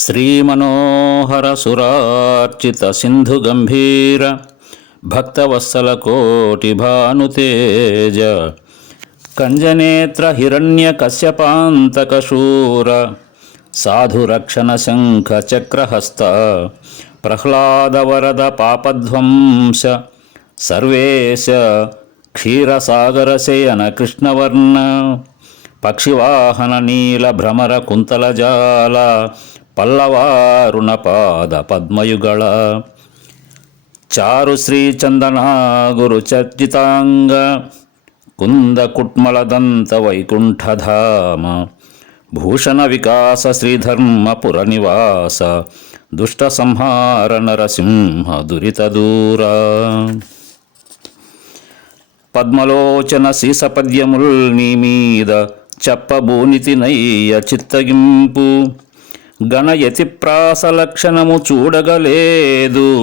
శ్రీమనోహర సురార్చిత సింధు గంభీర భక్తవత్సల కోటి భానుతేజ కంజనేత్ర హిరణ్య కశ్యపాంతక శూర సాధురక్షణ శంఖ చక్రహస్త ప్రహ్లాదవరద పాపధ్వంస సర్వేశ క్షీరసాగర శయన కృష్ణవర్ణ పక్షివాహన నీల భ్రమర కుంతలజాల పల్లవారుణ పాద పద్మయుగళ చారు శ్రీ చందన గురు చర్చితాంగ కుంద కుట్మలదంత వైకుంఠధామ. భూషణ వికాస శ్రీధర్మపుర నివాస దుష్ట సంహార నరసింహ దురిత దూరా పద్మలోచన సీసపద్యముల్ నీ మీద చెప్పబూనితినయ్య చిత్తగింపు. గణయతి ప్రాసలక్షణము చూడగలేదు.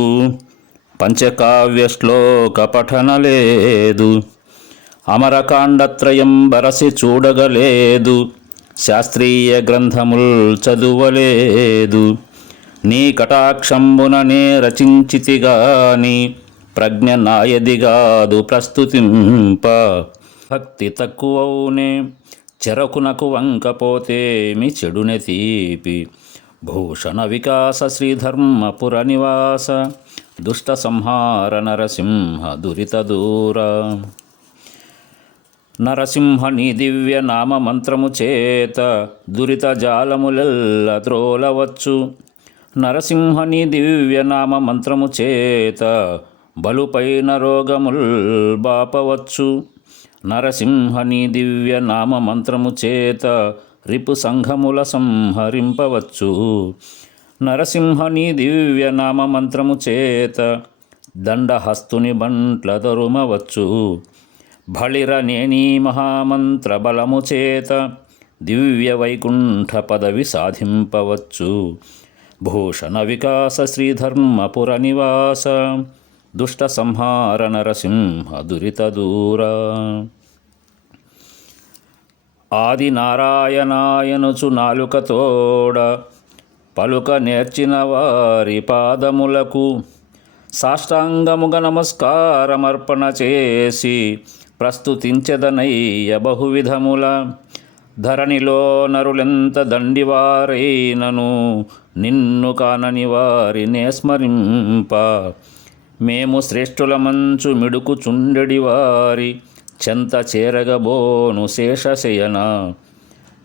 పంచకావ్య శ్లోక పఠనలేదు అమరకాండత్రయం బరసి చూడగలేదు. శాస్త్రీయ గ్రంథముల్ చదువలేదు. నీ కటాక్షంబుననే రచించితిగాని ప్రజ్ఞ నాయదిగాదు ప్రస్తుతింప. భక్తి తక్కువవునే చెరకునకు వంకపోతేమి చెడునె తీపి. భూషణ వికాస శ్రీధర్మపుర నివాస దుష్ట సంహార నరసింహ దురిత దూర నరసింహ నీ దివ్య నామ మంత్రము చేత దురిత జాలములెల్ల త్రోలవచ్చు నరసింహ నీ దివ్య నామ మంత్రము చేత బలుపైన రోగముల్ బాపవచ్చు నరసింహ నీ దివ్య నామ మంత్రము చేత రిపు సంఘముల సంహరింపవచ్చు. నరసింహని దివ్య నామ మంత్రము చేత దండహస్తుని బంట్ల దరుమవచ్చు భళిరనేని నేనీ మహామంత్ర బలము చేత దివ్య వైకుంఠ పదవి సాధింపవచ్చు. భూషణ వికాస శ్రీధర్మపుర నివాస దుష్ట సంహార నరసింహ దురిత దూరా. ఆది నారాయణాయనుచు నాలుకతోడ పలుక నేర్చిన వారి పాదములకు సాష్టాంగముగ నమస్కారమర్పణ చేసి ప్రస్తుతించదనయ్య బహువిధముల. ధరణిలో నరులెంత దండివారైనను నిన్ను కానని వారినే స్మరింప మేము శ్రేష్ఠుల మంచు మిడుకు చుండెడి వారి చెంత చేరగబోను శేషశయన.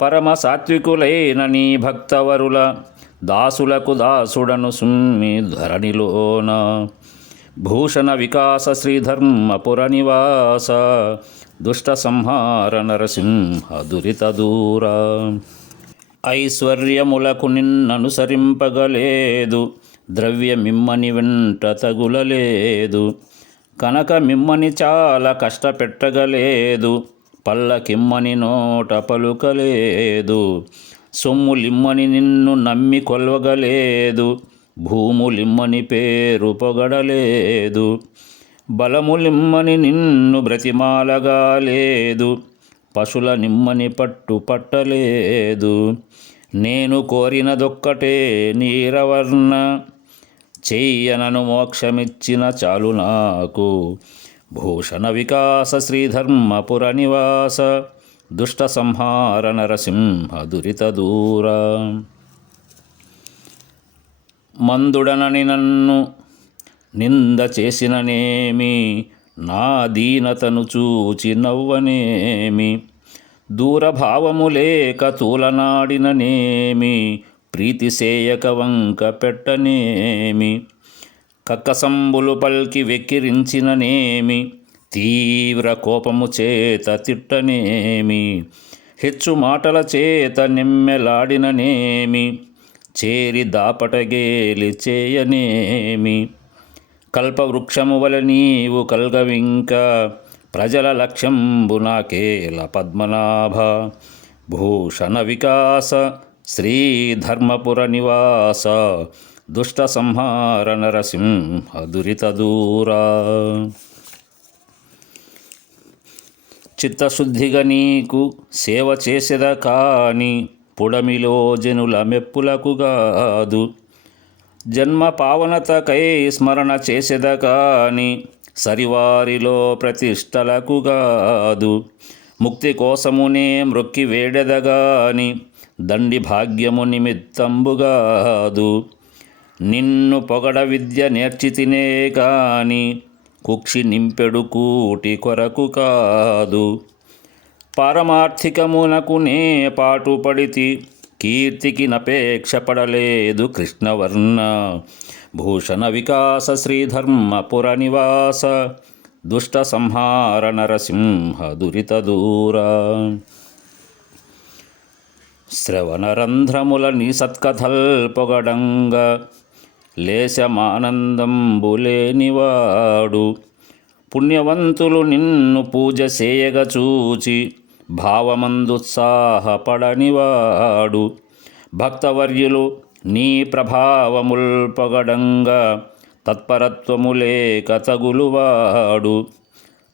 పరమ సాత్వికులైన నీ భక్తవరుల దాసులకు దాసుడను సుమ్మి ధరణిలోన. భూషణ వికాస శ్రీధర్మపుర నివాస. దుష్ట సంహార నరసింహ దురిత దూర. ఐశ్వర్యములకు నిన్ననుసరింపగలేదు. ద్రవ్య మిమ్మని వెంట తగులలేదు. కనుక మిమ్మని చాలా కష్టపెట్టగలేదు పల్లకిమ్మని నోట పలుకలేదు సొమ్ములిమ్మని నిన్ను నమ్మి కొల్వగలేదు భూములిమ్మని పేరు పొగడలేదు బలములిమ్మని నిన్ను బ్రతిమాలగా లేదు పశుల నిమ్మని పట్టు పట్టలేదు. నేను కోరినదొక్కటే నీరవర్ణ చేయనను మోక్షమిచ్చిన చాలు నాకు. భూషణ వికాస శ్రీధర్మపుర నివాస దుష్ట సంహార నరసింహ దురిత దూర. మందుడనని నన్ను నింద చేసిననేమి నా దీనతను చూచి నవ్వనేమి దూరభావము లేక తూలనాడిననేమి ప్రీతి సేయక వంక పెట్టనేమి కక్కసంబులు పల్కి వెక్కిరించిననేమి. తీవ్ర కోపము చేత తిట్టనేమి. హెచ్చు మాటల చేత నిమ్మెలాడిననేమి. చేరి దాపటగేలి చేయనేమి. కల్పవృక్షము వల నీవు కల్గవింక. ప్రజల లక్ష్యంబు నాకేల పద్మనాభ. భూషణ వికాస. శ్రీధర్మపుర నివాస దుష్ట సంహార నరసింహ దురిత దూరా చిత్తశుద్ధిగా నీకు సేవ చేసేద కాని పుడమిలో జనుల మెప్పులకు కాదు జన్మ పావనతకై స్మరణ చేసెద కాని సరివారిలో ప్రతిష్టలకు కాదు ముక్తి కోసమునే మృక్కి వేడెదగాని దండి భాగ్యము నిమిత్తంబుగాదు నిన్ను పొగడ విద్య నేర్చితినే కాని కుక్షి నింపెడు కూటి కొరకు కాదు. పారమార్థికమునకు నే పాటుపడితి కీర్తికి నపేక్ష పడలేదు కృష్ణవర్ణ. భూషణ వికాస శ్రీధర్మపుర నివాస దుష్ట సంహార నరసింహ దురిత దూరా. శ్రవణరంధ్రముల నీ సత్కథల్ పొగడంగ లేశమానందంబులేనివాడు. పుణ్యవంతులు నిన్ను పూజ చేయగ చూచి భావమందుత్సాహపడనివాడు. భక్తవర్యులు నీ ప్రభావముల్ పొగడంగా తత్పరత్వములేక తగులువాడు.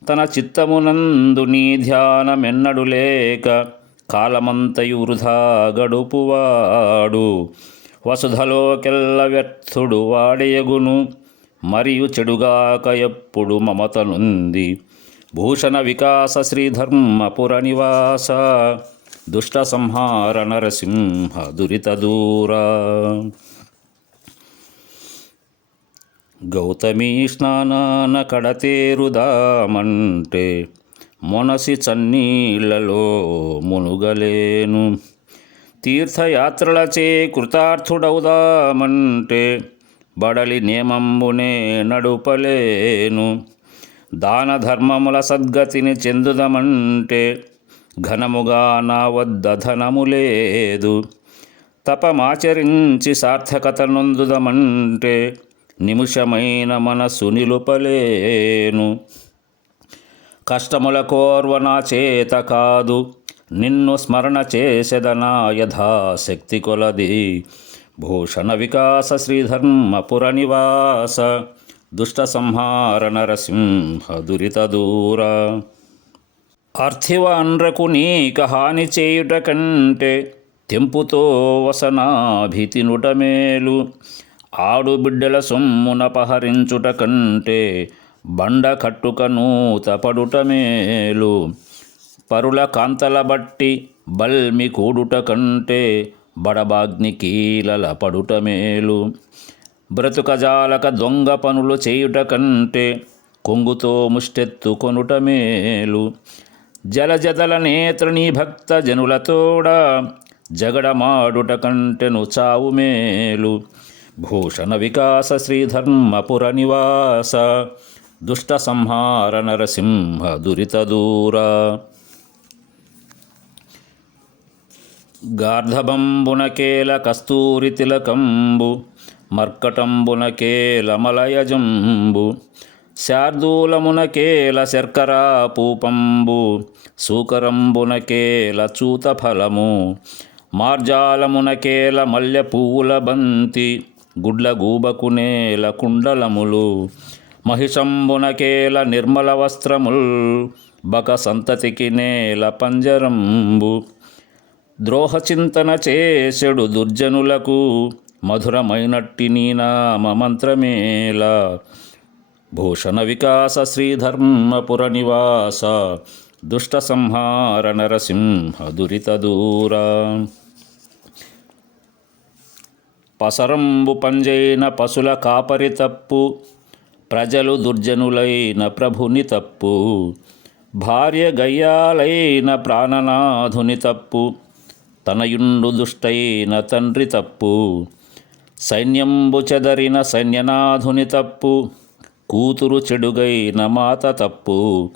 తన చిత్తమునందు నీ ధ్యానమెన్నడు లేక కాలమంతయు వృధా గడుపువాడు. వసుధలోకెల్ల వ్యర్థుడు వాడయగును. మరియు చెడుగాక ఎప్పుడు మమతనుంది. భూషణ వికాస శ్రీధర్మపుర నివాస దుష్ట సంహార నరసింహ దురిత దూరా. గౌతమీ స్నానాన కడతేరుదామంటే మొనసి చన్నీళ్ళలో మునుగలేను. తీర్థయాత్రలచే కృతార్థుడవుదామంటే బడలి నియమంబునే నడుపలేను. దాన ధర్మముల సద్గతిని చెందుదమంటే ఘనముగా నా వద్ద ధనము లేదు తపమాచరించి సార్థకత నొందుదమంటే నిమిషమైన మనసు నిలుపలేను. కష్టముల కోర్వ నా చేత కాదు నిన్ను స్మరణ చేసెదనా యథాశక్తి కొలది భూషణ వికాస శ్రీధర్మపుర నివాస దుష్ట సంహార నరసింహ దురిత దూర అర్థివాన్రకు నీక హాని చేయుట కంటే తెంపుతో వసనాభితినుట మేలు ఆడుబిడ్డల సొమ్మునపహరించుట కంటే బండ కట్టుకను తపడుట పడుట మేలు. పరుల కాంతల బట్టి బల్మి కూడుట కంటే బడబాగ్ని కీలల పడుట మేలు. బ్రతుకజాలక దొంగ పనులు చేయుట కంటే కొంగుతో ముష్టెత్తు కొనుట మేలు. జలజదల నేత్రని భక్త జనులతోడ జగడమాడుట కంటెను చావు మేలు. భూషణ వికాస శ్రీధర్మపుర నివాస దుష్ట సంహార నరసింహ దురితదూరా గార్ధబంబునకేల కస్తూరి తిలకంబు మర్కటంబునకేల మలయజంబు శార్దూలమునకేల శర్కరా పూపంబు సూకరంబునకేల చూతఫలము మార్జాలమునకేల మల్లె పువ్వుల బంతి గుడ్లగూబకునేల కుండలములు మహిషంబునకేల నిర్మల వస్త్రముల్ బక సంతతికి నేల పంజరంబు. ద్రోహచింతన చేసెడు దుర్జనులకు మధురమైనట్టి నీ నామ మంత్రమేల. భూషణ వికాస శ్రీధర్మపుర నివాస దుష్ట సంహార నరసింహ దురిత దూరా. పసరంబు పంజైన పశుల కాపరి తప్పు ప్రజలు దుర్జనులైన ప్రభుని తప్పు భార్య గయ్యాలైన ప్రాణనాథుని తప్పు తనయుండు దుష్టైన తండ్రి తప్పు సైన్యంబు చెదరిన సైన్యనాథుని తప్పు కూతురు చెడుగైన మాత తప్పు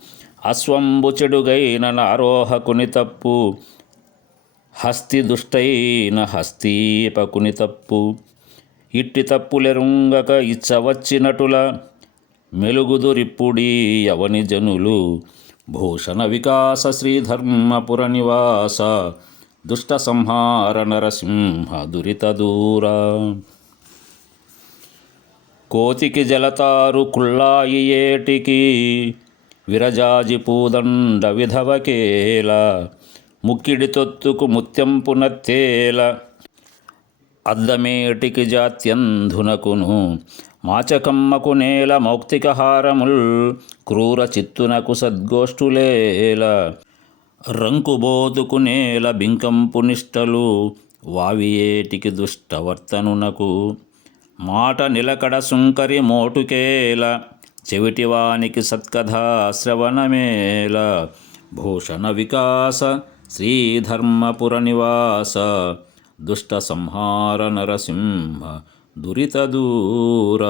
అశ్వంబు చెడుగైన నారోహకుని తప్పు హస్తి దుష్టైన హస్తీపకుని తప్పు. ఇట్టి తప్పులెరుంగక ఇచ్చవచ్చినటుల మెలుగుదురిప్పుడీ యవని జనులు భూషణ వికాస శ్రీధర్మపుర నివాస దుష్ట సంహార నరసింహ దురిత దూరా కోతికి జలతారు కుళ్ళాయి ఏటికి విరజాజి పూదండ విధవకేల ముక్కిడి తొత్తుకు ముత్యంపునత్తేల అద్దమేటికి జాత్యంధునకును మాచకమ్మకు నేల మౌక్తికహారముల్ క్రూర చిత్తునకు సద్గోష్ఠులేల. రంకుబోతుకు నేల బింకంపు నిష్టలు వావియేటికి దుష్టవర్తనునకు. మాట నిలకడ సుంకరి మోటుకేల చెవిటివానికి సత్కథా శ్రవణమేల. భూషణ వికాస శ్రీధర్మపుర నివాస దుష్ట సంహార నరసింహ. దురిత దూర